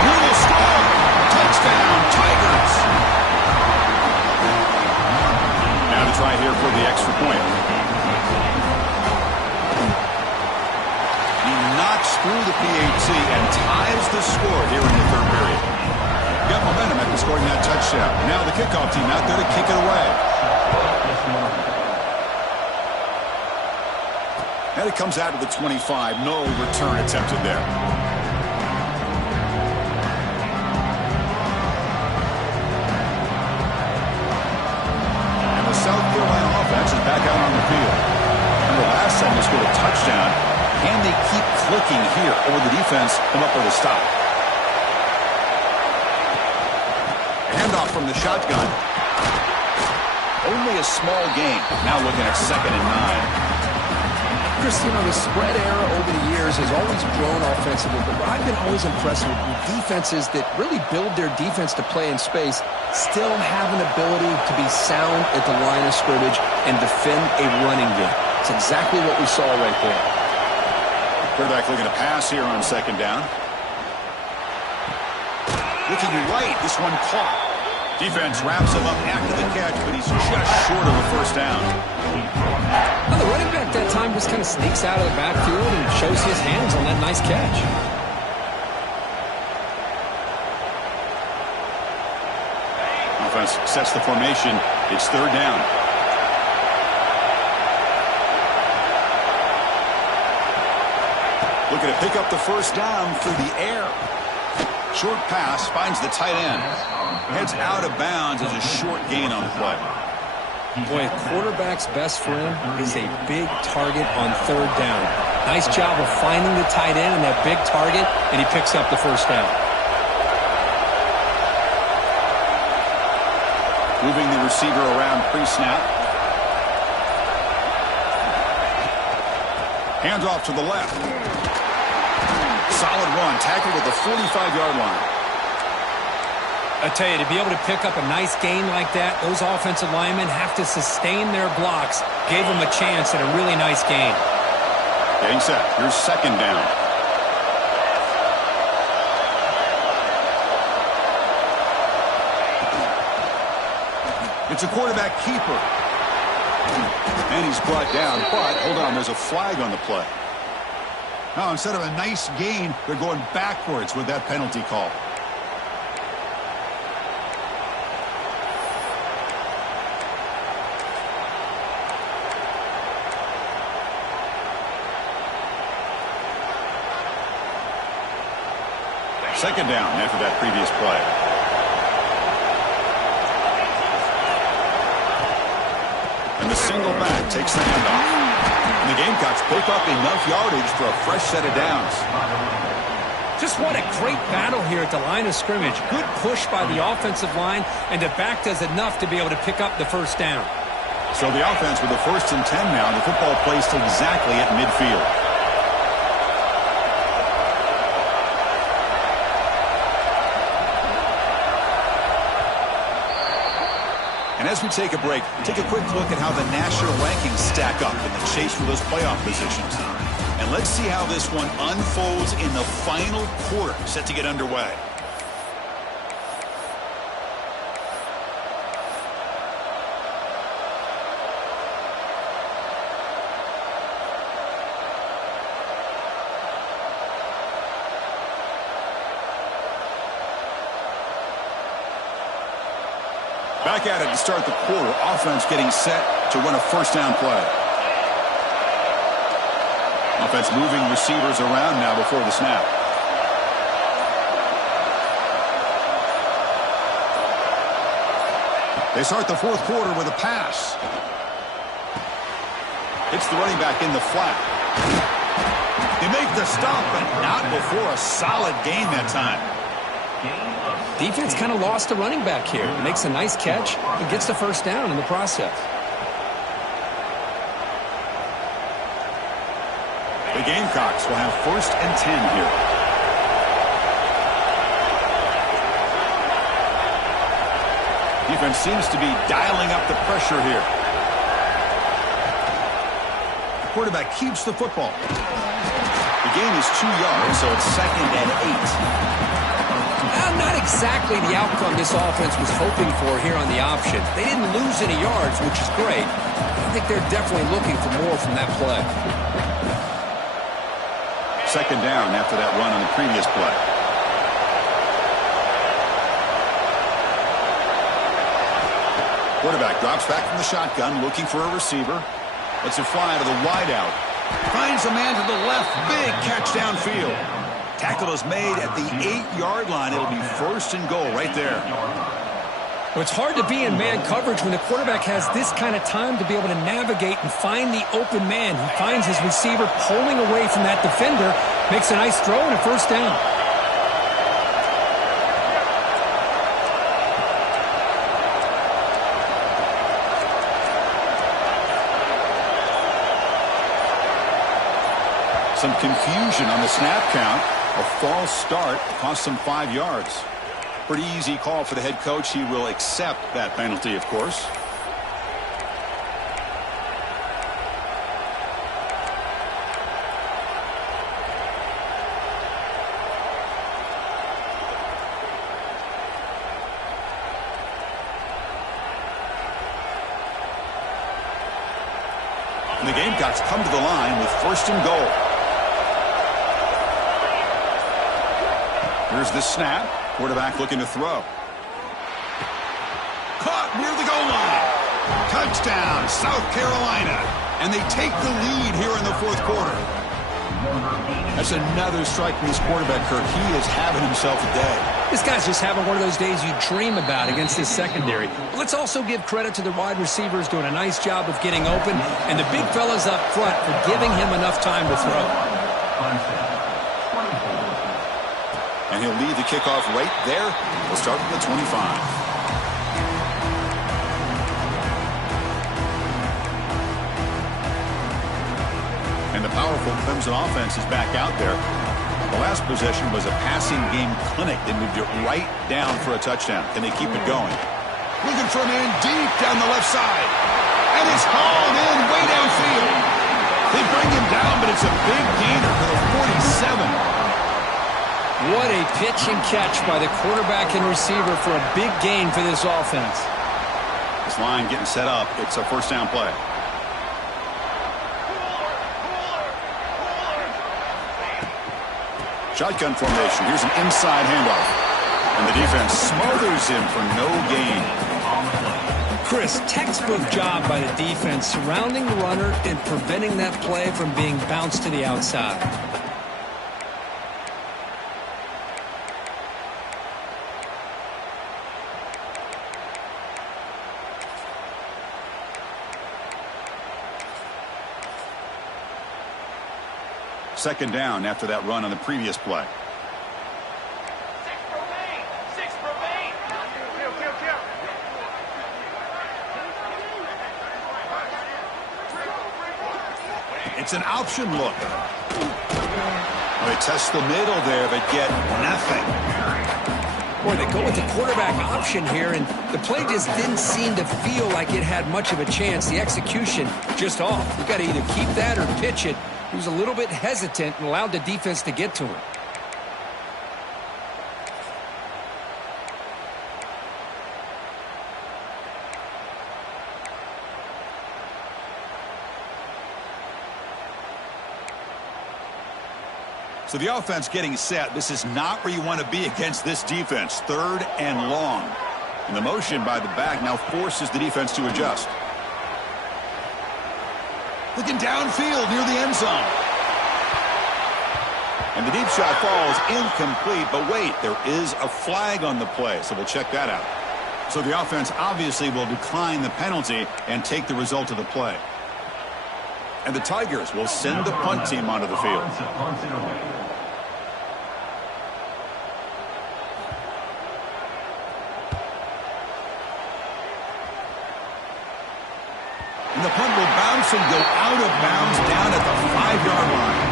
He will score. Touchdown, Tigers. Now to try here for the extra point. He knocks through the PAT and ties the score here in the 3rd period. Got momentum after scoring that touchdown. Now the kickoff team out there to kick it away. And it comes out to the 25. No return attempted there. And the South Carolina offense is back out on the field. Remember last time they scored a touchdown. Can they keep clicking here, or will the defense come up with a stop? Handoff from the shotgun. Only a small gain. Now looking at 2nd and 9. Chris, the spread era over the years has always grown offensively, but I've been always impressed with defenses that really build their defense to play in space, still have an ability to be sound at the line of scrimmage and defend a running game. It's exactly what we saw right there. Quarterback looking to pass here on 2nd down. Looking right, this one caught. Defense wraps him up after the catch, but he's just short of a 1st down. Well, the running back that time just kind of sneaks out of the backfield and shows his hands on that nice catch. Offense sets the formation. It's 3rd down. Looking to pick up the 1st down through the air. Short pass finds the tight end. Heads out of bounds as a short gain on the play. Boy, a quarterback's best friend is a big target on 3rd down. Nice job of finding the tight end and that big target, and he picks up the 1st down. Moving the receiver around pre-snap. Hands off to the left. Solid run, tackled at the 45-yard line. I tell you, to be able to pick up a nice gain like that, those offensive linemen have to sustain their blocks. Gave them a chance at a really nice gain. Getting set. Here's 2nd down. It's a quarterback keeper. And he's brought down, but hold on, there's a flag on the play. Now, instead of a nice gain, they're going backwards with that penalty call. Second down after that previous play. And the single back takes the handoff. And the Gamecocks pick up enough yardage for a fresh set of downs. Just what a great battle here at the line of scrimmage. Good push by the offensive line, and the back does enough to be able to pick up the 1st down. So the offense with the 1st and 10 now. The football placed exactly at midfield. And as we take a break, take a quick look at how the national rankings stack up in the chase for those playoff positions. And let's see how this one unfolds in the final quarter, set to get underway. Back at it to start the quarter. Offense getting set to run a 1st down play. Offense moving receivers around now before the snap. They start the 4th quarter with a pass. Hits the running back in the flat. They make the stop, but not before a solid gain that time. Defense kind of lost the running back here. Makes a nice catch and gets the first down in the process. The Gamecocks will have 1st and 10 here. Defense seems to be dialing up the pressure here. The quarterback keeps the football. The gain is 2 yards, so it's 2nd and 8. Not exactly the outcome this offense was hoping for here on the option. They didn't lose any yards, which is great. I think they're definitely looking for more from that play. 2nd down after that run on the previous play. Quarterback drops back from the shotgun, looking for a receiver. Lets it fly to the wideout. Finds a man to the left. Big catch downfield. Tackle is made at the 8-yard line. It'll be 1st and goal right there. Well, it's hard to be in man coverage when the quarterback has this kind of time to be able to navigate and find the open man. He finds his receiver pulling away from that defender, makes a nice throw and a 1st down. Some confusion on the snap count. A false start cost them 5 yards. Pretty easy call for the head coach. He will accept that penalty, of course. And the Gamecocks come to the line with 1st and goal. Here's the snap. Quarterback looking to throw. Caught near the goal line. Touchdown, South Carolina. And they take the lead here in the 4th quarter. That's another strike from this quarterback, Kirk. He is having himself a day. This guy's just having one of those days you dream about against this secondary. Let's also give credit to the wide receivers doing a nice job of getting open, and the big fellas up front for giving him enough time to throw. And he'll lead the kickoff right there. We'll start from the 25. And the powerful Clemson offense is back out there. The last possession was a passing game clinic. They moved it right down for a touchdown. Can they keep it going? Looking for a man deep down the left side. And it's hauled in way downfield. They bring him down, but it's a big gainer for the 47. What a pitch and catch by the quarterback and receiver for a big gain for this offense. This line getting set up. It's a 1st down play. Shotgun formation. Here's an inside handoff. And the defense smothers him for no gain. Chris, textbook job by the defense surrounding the runner and preventing that play from being bounced to the outside. Second down after that run on the previous play. 6 remain. It's an option look. They test the middle there, but get nothing. Boy, they go with the quarterback option here, and the play just didn't seem to feel like it had much of a chance. The execution just off. You got to either keep that or pitch it. He was a little bit hesitant and allowed the defense to get to him. So the offense getting set. This is not where you want to be against this defense. 3rd and long. And the motion by the back now forces the defense to adjust. Looking downfield near the end zone. And the deep shot falls incomplete. But wait, there is a flag on the play, so we'll check that out. So the offense obviously will decline the penalty and take the result of the play. And the Tigers will send the punt team onto the field. And the punt will bounce and go out of bounds down at the 5-yard line.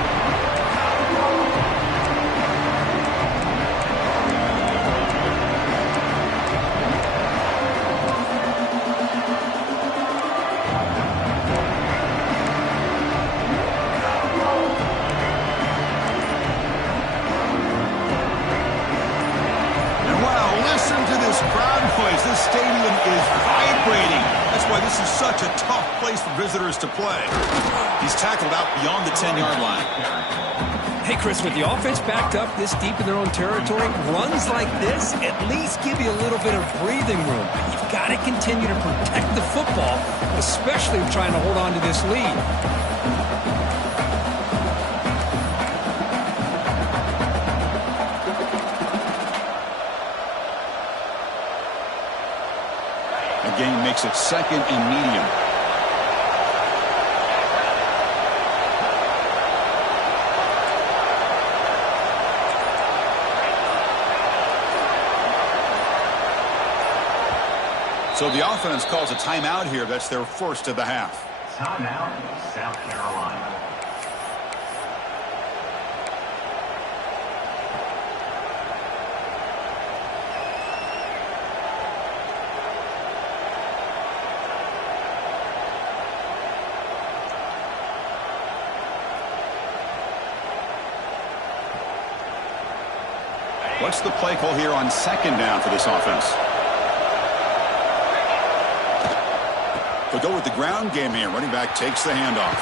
This stadium is vibrating. That's why this is such a tough place for visitors to play. He's tackled out beyond the 10-yard line. Hey, Chris, with the offense backed up this deep in their own territory, runs like this at least give you a little bit of breathing room. But you've got to continue to protect the football, especially trying to hold on to this lead. Game makes it 2nd and medium. So the offense calls a timeout here. That's their first of the half. Timeout, South Carolina. What's the play call here on 2nd down for this offense? They'll go with the ground game here. Running back takes the handoff.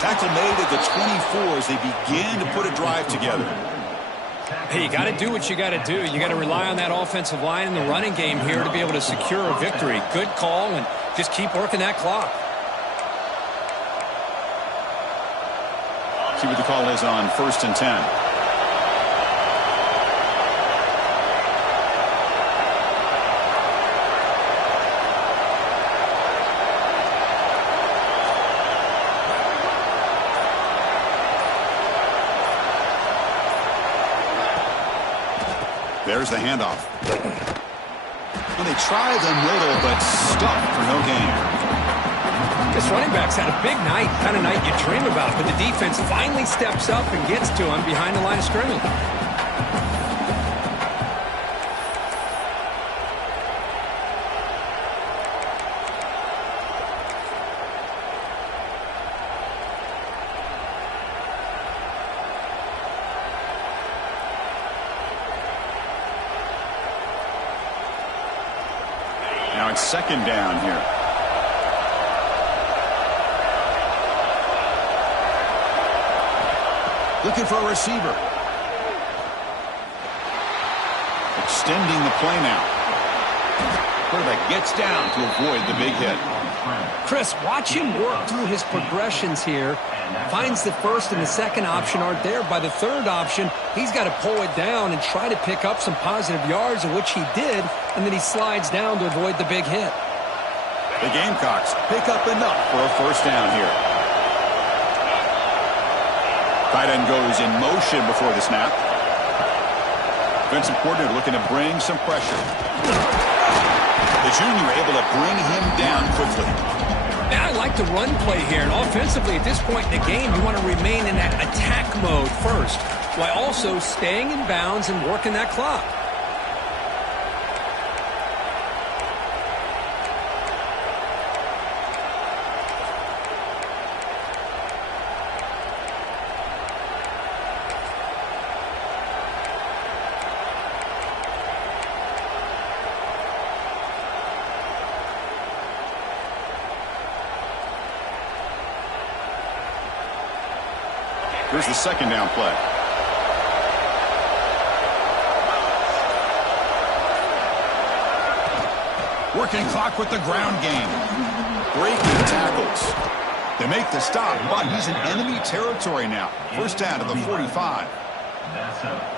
Tackle made at the 24 as they begin to put a drive together. Hey, you got to do what you got to do. You got to rely on that offensive line in the running game here to be able to secure a victory. Good call, and just keep working that clock. See what the call is on 1st and 10. There's the handoff. And they try the middle, but stuffed for no gain. This running back's had a big night, kind of night you dream about, but the defense finally steps up and gets to him behind the line of scrimmage. Now it's 2nd down here. Looking for a receiver. Extending the play now. Quarterback gets down to avoid the big hit. Chris, watch him work through his progressions here. Finds the 1st and the 2nd option aren't there. By the 3rd option, he's got to pull it down and try to pick up some positive yards, of which he did, and then he slides down to avoid the big hit. The Gamecocks pick up enough for a 1st down here. Tight end goes in motion before the snap. Defensive coordinator looking to bring some pressure. The junior able to bring him down quickly. Now I like the run play here, and offensively at this point in the game, you want to remain in that attack mode first, while also staying in bounds and working that clock. Here's the 2nd down play. Working clock with the ground game. Breaking tackles. They make the stop, but he's in enemy territory now. 1st down to the 45.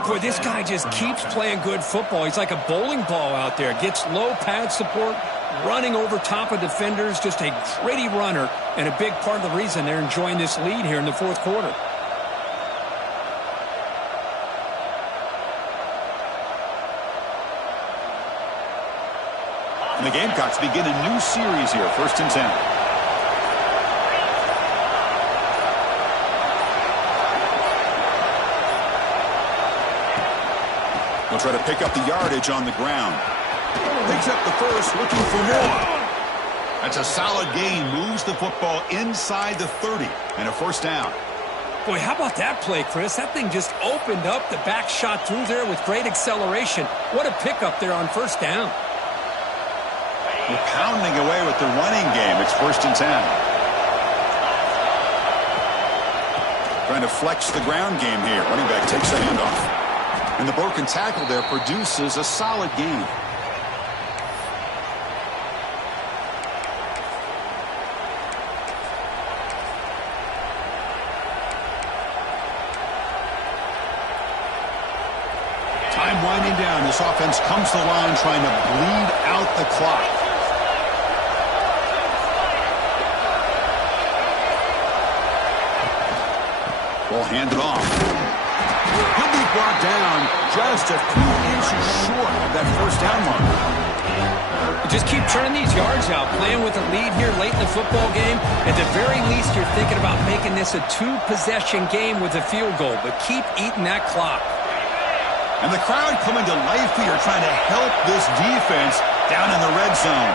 Boy, this guy just keeps playing good football. He's like a bowling ball out there. Gets low pad support, running over top of defenders, just a gritty runner, and a big part of the reason they're enjoying this lead here in the fourth quarter. And the Gamecocks begin a new series here, 1st and 10. They'll try to pick up the yardage on the ground. Picks up the first, looking for more. That's a solid gain. Moves the football inside the 30 and a 1st down. Boy, how about that play, Chris? That thing just opened up. The back shot through there with great acceleration. What a pickup there on 1st down. We're pounding away with the running game. It's 1st and 10. Trying to flex the ground game here. Running back takes the handoff. And the broken tackle there produces a solid gain. Time winding down. This offense comes to the line trying to bleed out the clock. Ball handed off. He'll be brought down just a few inches short of that 1st down mark. Just keep turning these yards out, playing with a lead here late in the football game. At the very least, you're thinking about making this a 2-possession game with a field goal, but keep eating that clock. And the crowd coming to life here, trying to help this defense down in the red zone.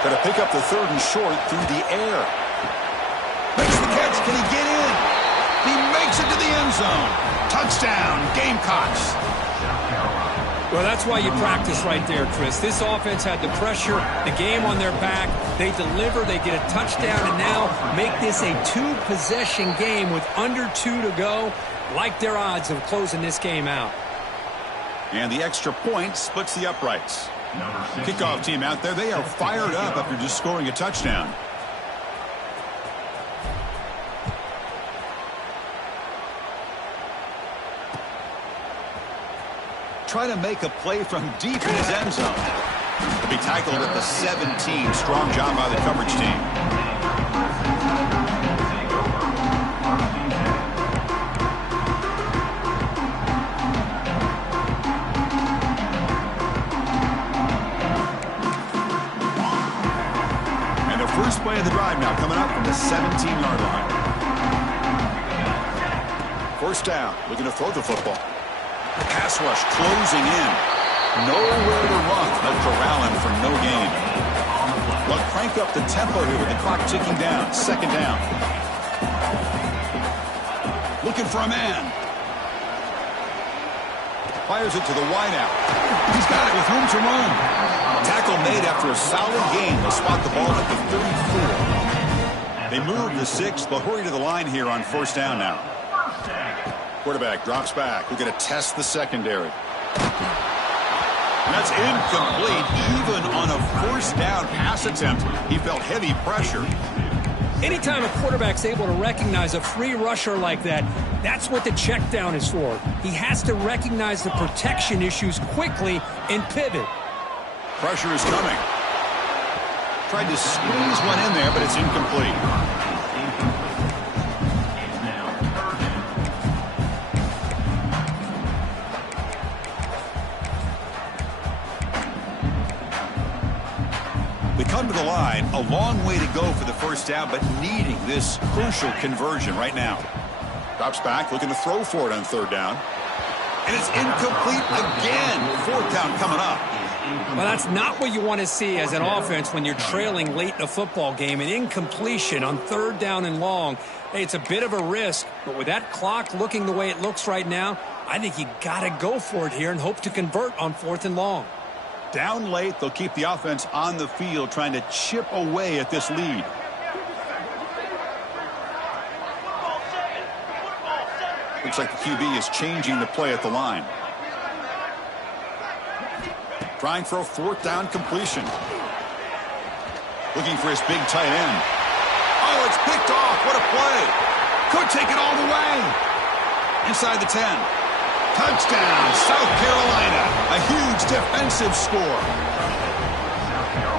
Got to pick up the 3rd and short through the air. Makes the catch. Can he get in? He makes it to the end zone. Touchdown, Gamecocks. Well, that's why you practice right there, Chris. This offense had the pressure, the game on their back. They deliver, they get a touchdown, and now make this a 2-possession game with under 2 to go. Like their odds of closing this game out. And the extra point splits the uprights. Kickoff team out there, they are fired up after just scoring a touchdown. Trying to make a play from deep in his end zone. He'll be tackled at the 17. Strong job by the coverage team. First play of the drive now coming up from the 17-yard line. 1st down, looking to throw the football. The pass rush closing in. Nowhere to run. They'll corral him for no gain. They'll crank up the tempo here with the clock ticking down. 2nd down. Looking for a man. Fires it to the wideout. He's got it with room to run. Tackle made after a solid gain. They'll spot the ball at the 34. They move the 6. They'll hurry to the line here on 1st down now. Quarterback drops back. We're going to test the secondary. And that's incomplete. Even on a 1st down pass attempt, he felt heavy pressure. Anytime a quarterback's able to recognize a free rusher like that, that's what the check down is for. He has to recognize the protection issues quickly and pivot. Pressure is coming. Tried to squeeze one in there, but it's incomplete. We come to the line, a long way to go for the 1st down, but needing this crucial conversion right now. Drops back, looking to throw for it on 3rd down. And it's incomplete again. 4th down coming up. Well, that's not what you want to see as an offense when you're trailing late in a football game. An incompletion on 3rd down and long. Hey, it's a bit of a risk, but with that clock looking the way it looks right now, I think you got to go for it here and hope to convert on 4th and long. Down late, they'll keep the offense on the field trying to chip away at this lead. Looks like the QB is changing the play at the line. Trying for a 4th down completion. Looking for his big tight end. Oh, it's picked off. What a play. Could take it all the way. Inside the 10. Touchdown, South Carolina. A huge defensive score.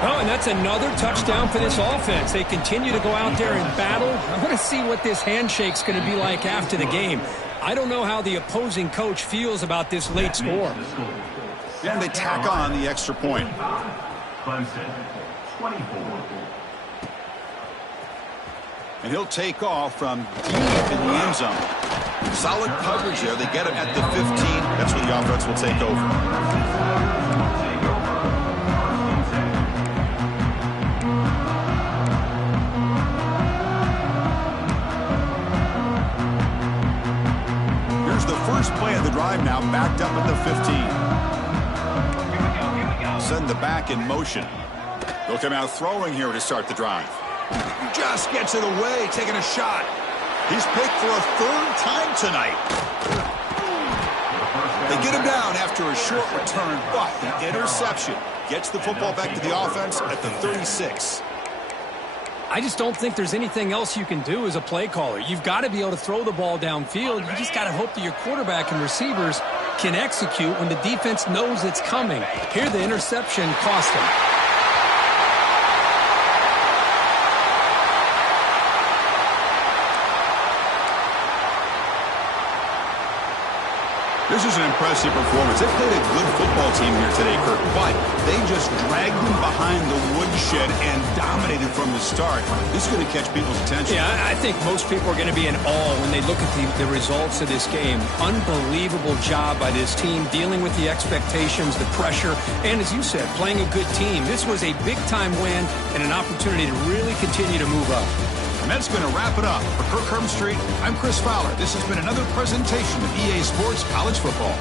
Oh, and that's another touchdown for this offense. They continue to go out there and battle. I want to see what this handshake's going to be like after the game. I don't know how the opposing coach feels about this late score. And they tack on the extra point. Clemson, 24. And he'll take off from deep in the end zone. Solid coverage there. They get him at the 15. That's where the offense will take over. First play of the drive now, backed up at the 15. Send the back in motion. They'll come out throwing here to start the drive. Just gets it away, taking a shot. He's picked for a third time tonight. They get him down after a short return, but the interception gets the football back to the offense at the 36. I just don't think there's anything else you can do as a play caller. You've got to be able to throw the ball downfield. You just got to hope that your quarterback and receivers can execute when the defense knows it's coming. Here, the interception cost him. This is an impressive performance. They played a good football team here today, Kirk, but they just dragged them behind the woodshed and dominated from the start. This is going to catch people's attention. Yeah, I think most people are going to be in awe when they look at the results of this game. Unbelievable job by this team dealing with the expectations, the pressure, and as you said, playing a good team. This was a big-time win and an opportunity to really continue to move up. And that's going to wrap it up. For Kirk Herbstreit, I'm Chris Fowler. This has been another presentation of EA Sports College Football.